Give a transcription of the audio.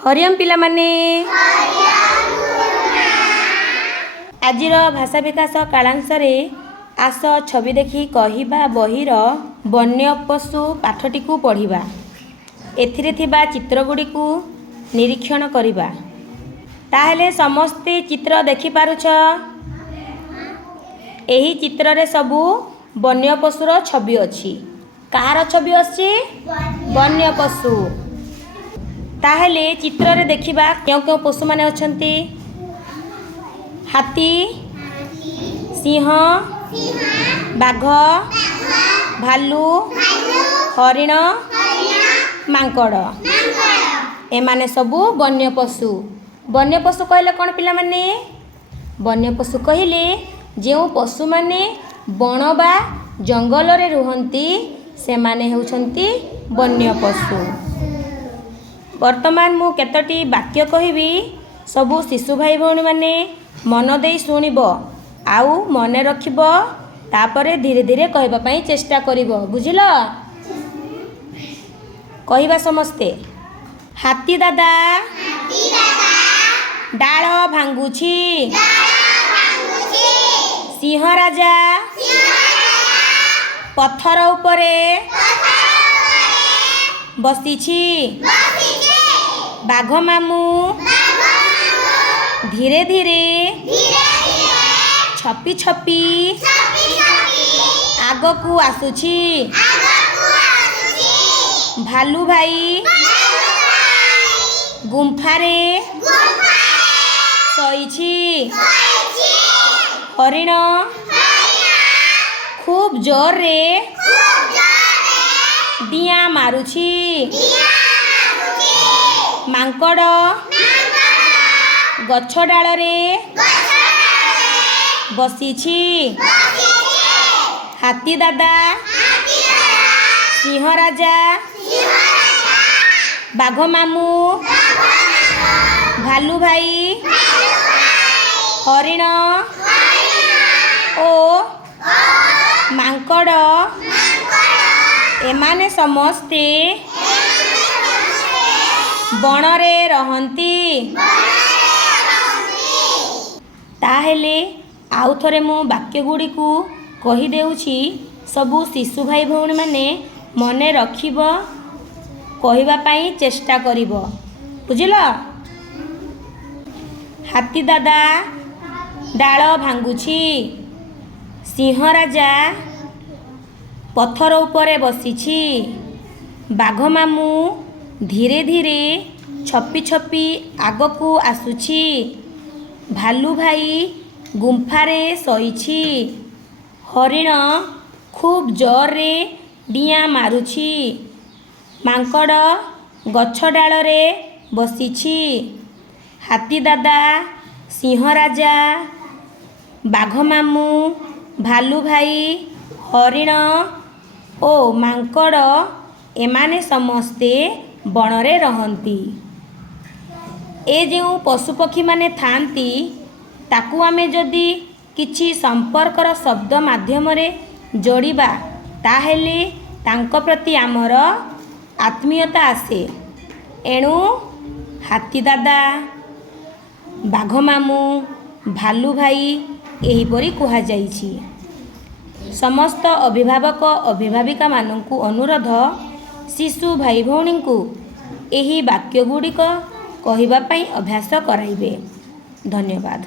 हरिओम पिला माने आजिर भाषा विकास कालांश आस छवि देखी कहिबा बहिर वन्य पशु पाठटी को पढ़िबा। एथिरे थिबा चित्रगुड़ी को निरीक्षण करिबा। ताहेले समस्ते चित्र देखि पारुछ। एही चित्र रे सबु वन्य पशुर छवि अछि। कहार छवि अछि? वन्य पशु। ताहेले चित्र रे देखिबा क्यों क्यों पशु माने अछंती? हाथी, सिंह, बाघ, भालू, हरिण, मांकड़। एमाने सबु वन्य पशु। वन्य पशु कहले कौन पिला माने? वन्य पशु कहले जेउ पशु माने बण बा जंगल रे रुहंती से माने हेउछंती वन्य पशु। वर्तमान मु केतोटी वाक्य कहिबी। सबु शिशु भाई भौणी माने मन देई सुनिबो आउ मने रखिबो। तापरे धीरे धीरे कहबा पई चेष्टा करिबो। बुझिलो? कहिबा समस्ते। हाथी दादा डाळ भांगुछि। सिंह राजा पत्थर उपरे बसिछि। बाघ मामू धीरे धीरे छपी छपी आगकू आसुछि। भालू भाई गुंफारे सोईछि। हरिण खूब जोर रे डिया मारुछि। मांकड़ गछ डाल रे बसिछि। हाथी दादा सिंह राजा बाघ मामू भालू भाई हरिण ओ मांकड़ एमाने समस्ते बणरे रहंती। ताहेले आउ थरे मु वाक्य गुड़ी को कही देउछि। सबु शिशु भाई भौणी माने मने रखिबो कहिबा पई चेष्टा करिबो। बुझिलो? हाथी दादा डाळ भांगुछि। सिंह राजा पत्थर उपरे बसिछि। बाघ मामू धीरे धीरे छपी छपी आगकू आसुछि। भालू भाई गुंफारे सोईछि। हरिण खूब जोर रे डिया मारुछि। मांकड़ गछ डाल रे बसिछि। हाथी दादा सिंह राजा बाघ मामू भालू भाई हरिण ओ मांकड़ एमाने समस्ते बणरे रहंती। ए जेउ पशुपक्षी माने थांती ताकू आमे जदि किछि संपर्कर शब्द माध्यम रे जोड़िबा ताहेले तांको प्रति आमर आत्मीयता आसे। एणु हाथी दादा बाघ मामू भालू भाई एहिपरि कुहा जाइछि। समस्त अभिभावक अभिभाविका माननकु अनुरोध शिशु भाई भौणी को एही वाक्य गुड़िक कहिबा पई अभ्यास कराइबे। धन्यवाद।